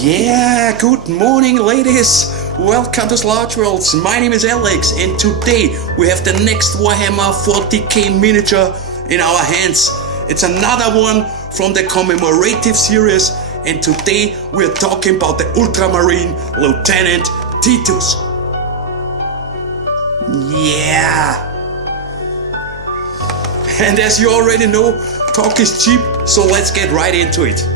Yeah, good morning ladies! Welcome to Slouch Worlds. My name is Alex and today we have the next Warhammer 40K miniature in our hands. It's another one from the commemorative series and today we're talking about the Ultramarine Lieutenant TITUS. Yeah! And as you already know, talk is cheap, so let's get right into it.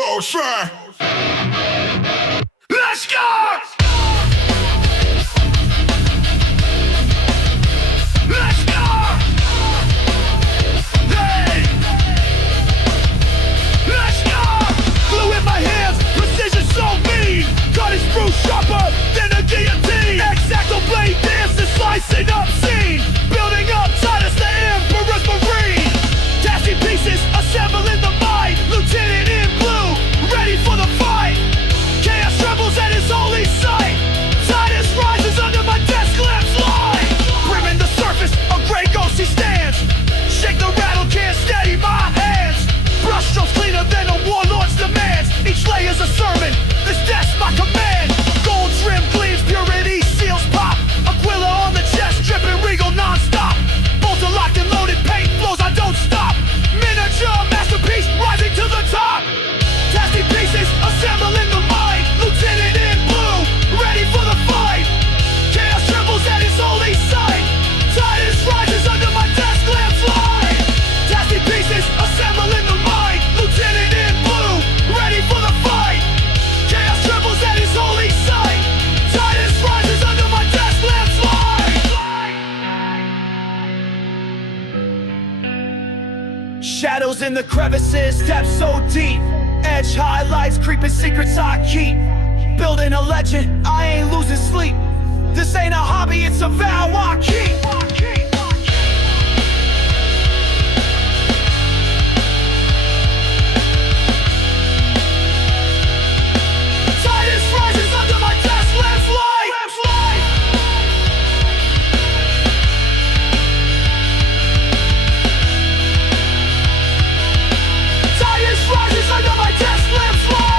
Oh, sure. Let's go! Let's go! Hey! Let's go! Glue in my hands, precision so mean. Cut his screw sharper than a guillotine. X-Acto blade dance and slicing up scene. Building up Titus the Emperor's Marine. Dashing pieces, assembling the mind. Lieutenant in blue, ready for the fight. Chaos trembles at his holy sight. Titus rises under my desk lamps light. Brimming the surface, a grey ghost he stands. Shake the rattle can steady my hands. Brushstrokes cleaner than a warlord's demands. Each layer's a sermon, this death's my command. Gold trim gleams, purity seals pop. Aquila on the chest, dripping regal non-stop. Bolts are locked and loaded, paint flows, I don't stop. Miniature masterpiece rising to the top. Tasty pieces, assembling the mind. Lieutenant in blue, ready for the fight. Chaos trembles at his holy sight. Titus rises under my desk lamps light. Tasty pieces, assembling the mind. Lieutenant in blue, ready for the fight. Chaos trembles at his holy sight. Titus rises under my desk lamps light. Shadows in the crevices, depths so deep. Edge highlights, creeping secrets I keep. Building a legend, I ain't losing sleep. This ain't a hobby, it's a vow I keep. Titus rises under my desk lamps light. Titus rises under my desk lamps light.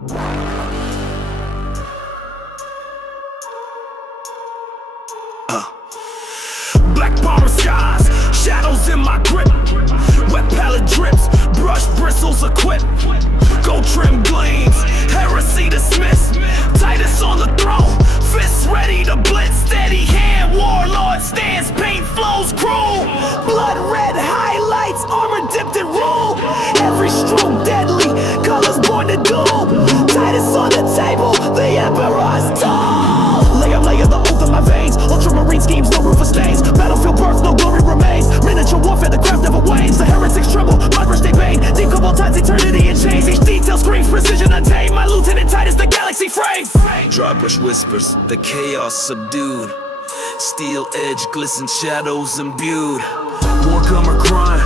Black bomber skies, shadows in my grip. Wet palette drips, brush bristles equipped. Gold trim gleams, heresy dismissed. Titus on the throne, fists ready to blitz. Steady hand, warlord stands, paint flows cruel. Blood red highlights, armor dipped in rule. Every stroke deadly, colors born to duel. Titus on the table, the emperor's tall. Layer the oath in my veins. Ultramarine schemes, no room for stains. Battlefield birth, no glory remains. Miniature warfare, the craft never wanes. The heretics tremble, blood rush they bane. Deep cobalt tides, eternity in chains. Each detail screams, precision untamed. My Lieutenant TITUS, the galaxy frames. Dry brush whispers, the chaos subdued. Steel edge glisten, shadows imbued. Warhammer grind,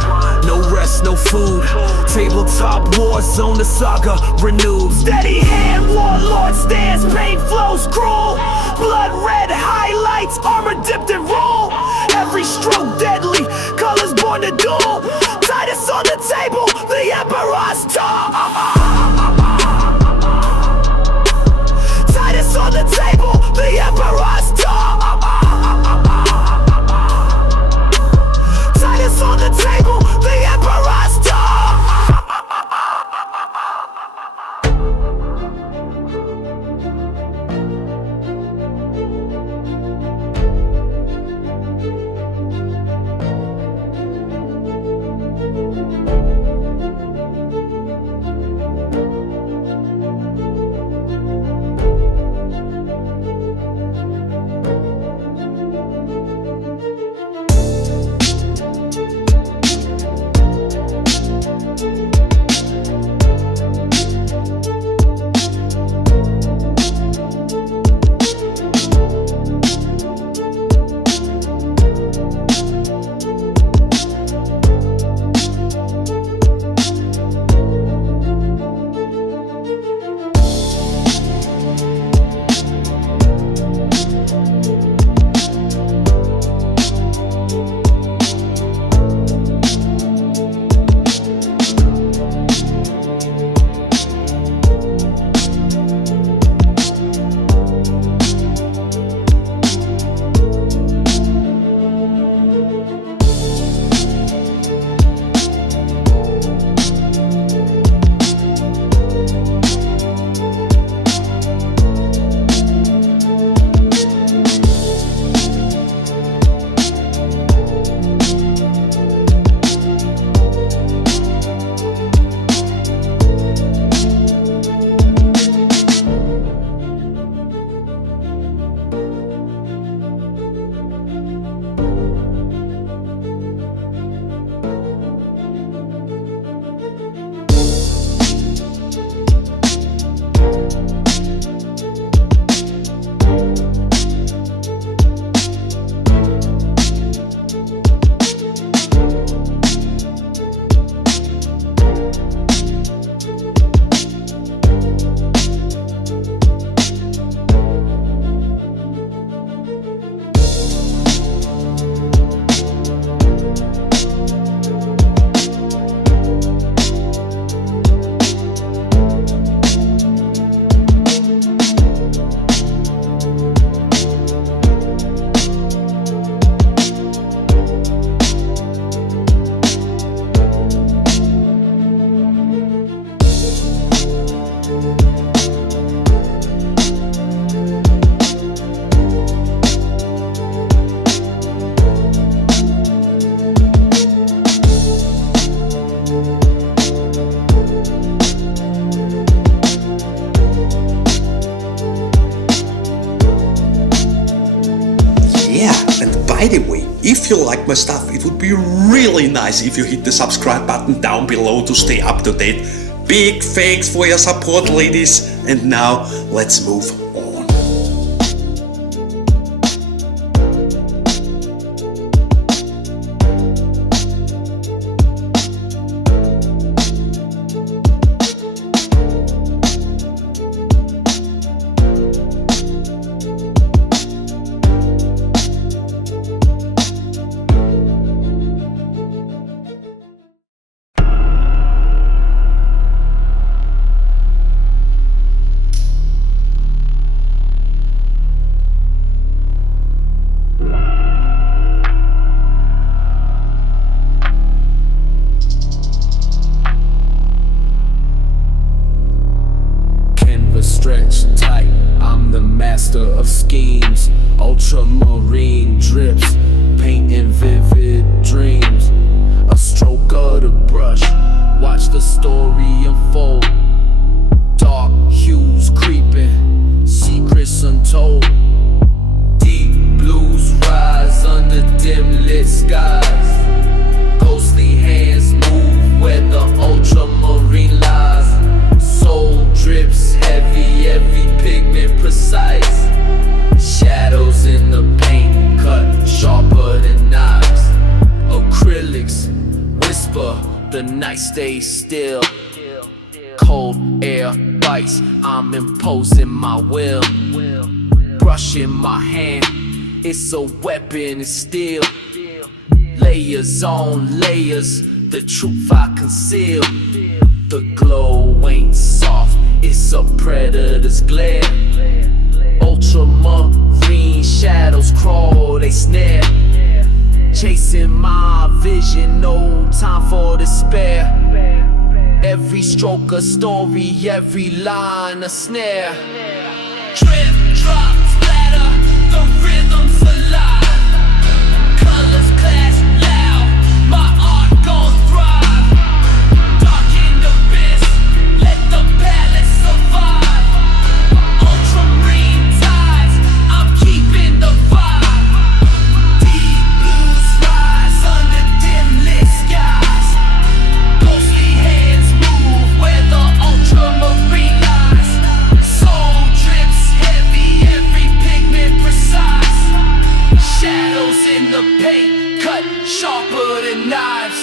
no rest, no food. Tabletop war zone, the saga renewed. Steady hand, warlord stands, paint flows cruel. Blood red highlights, armor dipped in rule. Every stroke deadly, colors born to duel. Titus on the table, the emperor's tall. Titus on the table, the emperor's tall. Titus on the table, the emperor's tall. By the way, if you like my stuff, it would be really nice if you hit the subscribe button down below to stay up to date. Big thanks for your support, ladies, and now let's move on. master of schemes. Ultramarine drips, painting vivid dreams. A stroke of the brush, watch the story unfold. Dark hues creeping, secrets untold. Deep blues rise under dim lit skies. Ghostly hands move where the ultramarine lies. Soul drips heavy, every pigment precise. Shadows in the paint cut sharper than knives. Acrylics whisper, the night stays still. Cold air bites, I'm imposing my will. Brush in my hand, it's a weapon, it's steel. Layers on layers, the truth I conceal. The glow ain't soft, it's a predator's glare. Ultramarine shadows crawl, they snare. Chasing my vision, no time for despair. Every stroke a story, every line a snare. Drip, drop, splatter, the rhythm's alive. Colors clash loud, my art gon' thrive. Dark in the abyss, let the palace survive. Ultramarine tides, I'm keeping the vibe. Deep blues rise under dim lit skies. Ghostly hands move where the ultramarine lies. Soul drips heavy, every pigment precise. Shadows in the paint cut sharper than knives.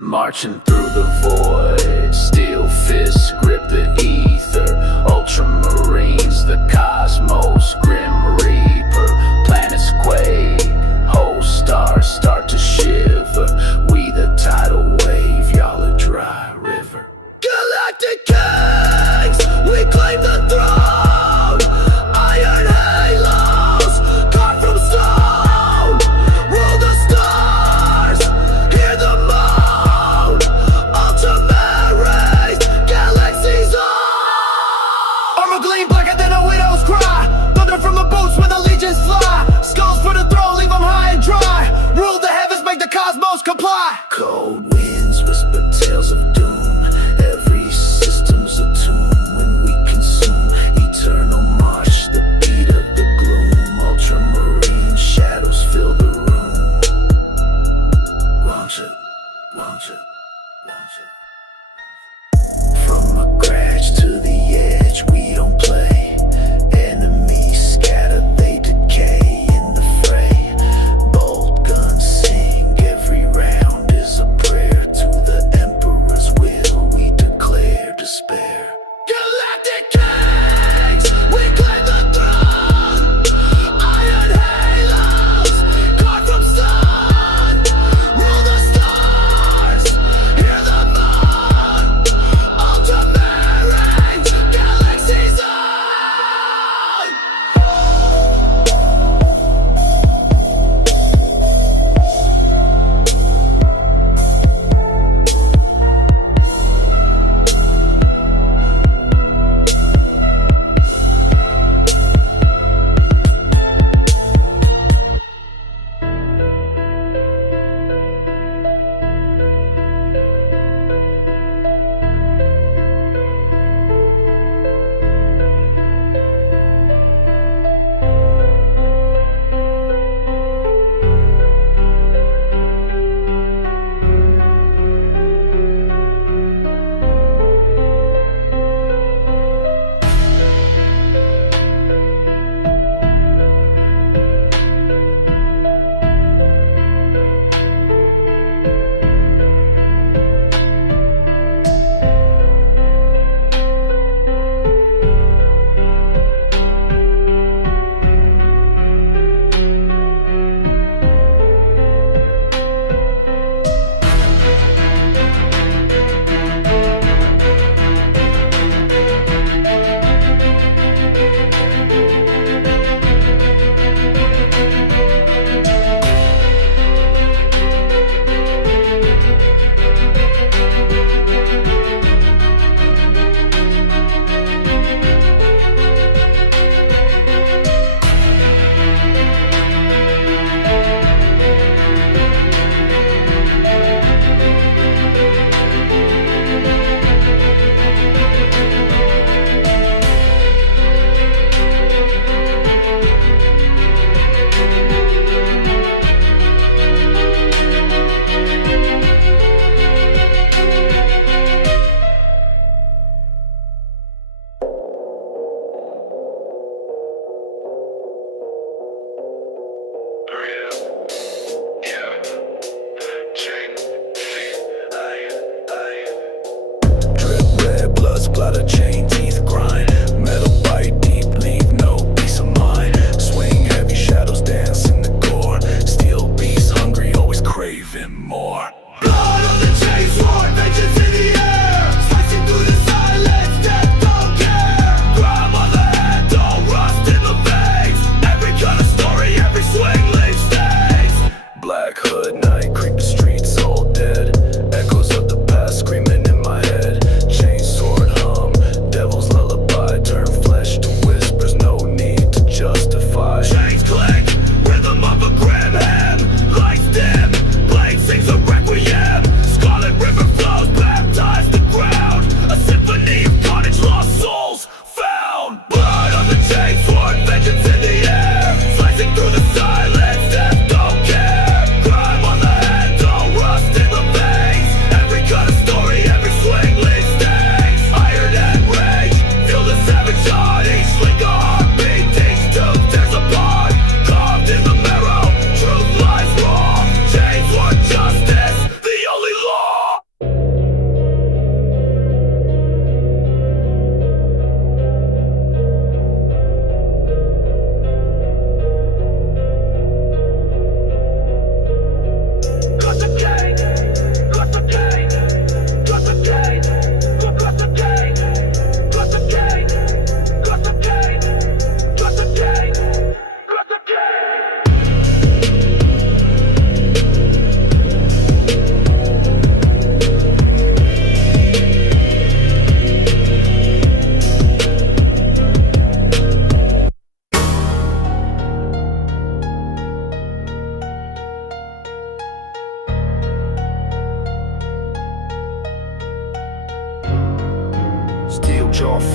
Marching through the void, steel fists grip the ether. Ultramarines, the cosmos, grim reaper. Planets quake, whole stars start to shiver. We the tidal wave, y'all a dry river. Galactic kings, we claim the throne. Iron halos, carved from stone. Rule the stars, hear the moon. Ultramarines, galaxies on. foes comply. Cold winds whisper tales of doom. Every system's a tomb when we consume. Eternal march, the beat of the gloom. Ultramarine shadows fill the room. Launch it, launch it, launch it. From a scratch to the edge, we don't play. Enemies scatter, they decay in the fray. Bolt guns sing, every round is a prey.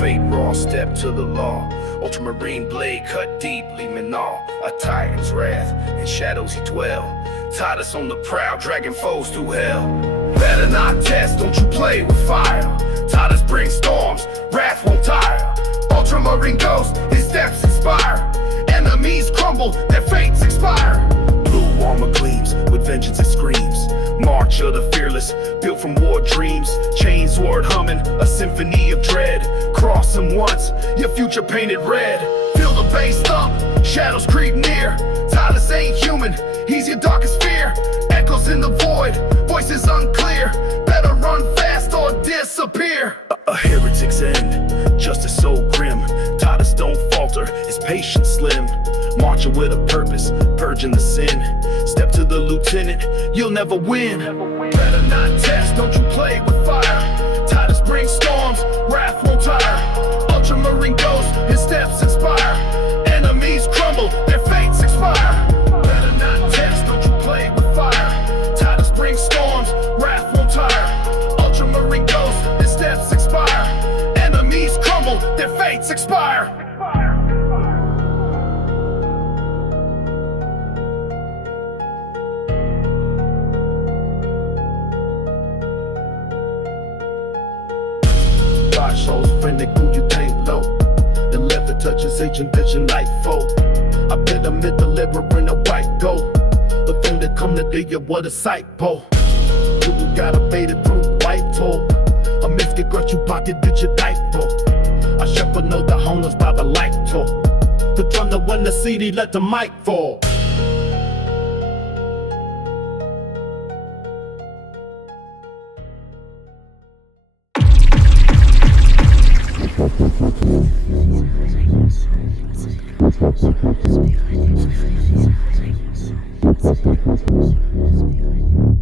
fate raw, step to the law. Ultramarine blade cut deep, leaving all a titan's wrath. In shadows he dwell. TITUS on the prowl, dragging foes through hell. Better not test, don't you play with fire. TITUS brings storms, wrath won't tire. Ultramarine ghost, his steps inspire. Enemies crumble, their fates expire. Blue armor gleams, with vengeance it screams. March of the fearless, built from war dreams. Chain sword humming, a symphony of dread. Cross him once, your future painted red. Feel the bass thump, shadows creep near. TITUS ain't human, he's your darkest fear. Echoes in the void, voices unclear. Better run fast or disappear. A heretic's end, justice so grim. TITUS don't falter, his patience slim. Marching with a purpose, purging the sin. Step to the lieutenant, you'll never win. Better not test, don't you play with fire. TITUS brings storms, wrath won't tire. Ultramarine ghost, his steps inspire. Enemies crumble, their fates expire. Better not test, don't you play with fire. TITUS brings storms, wrath won't tire. Ultramarine ghost, his steps expire. Enemies crumble, their fates expire. God shows friendly who you can't low. The leather touches ancient vision like foe. I bid amid the delivering a white gold. The thing that come today, you what a sight pole. You gotta fade it through white toll. A mystic got you pocket did you die for. I shepherd know the honors by the light toll. The drum that won the CD let the mic fall. Spirit.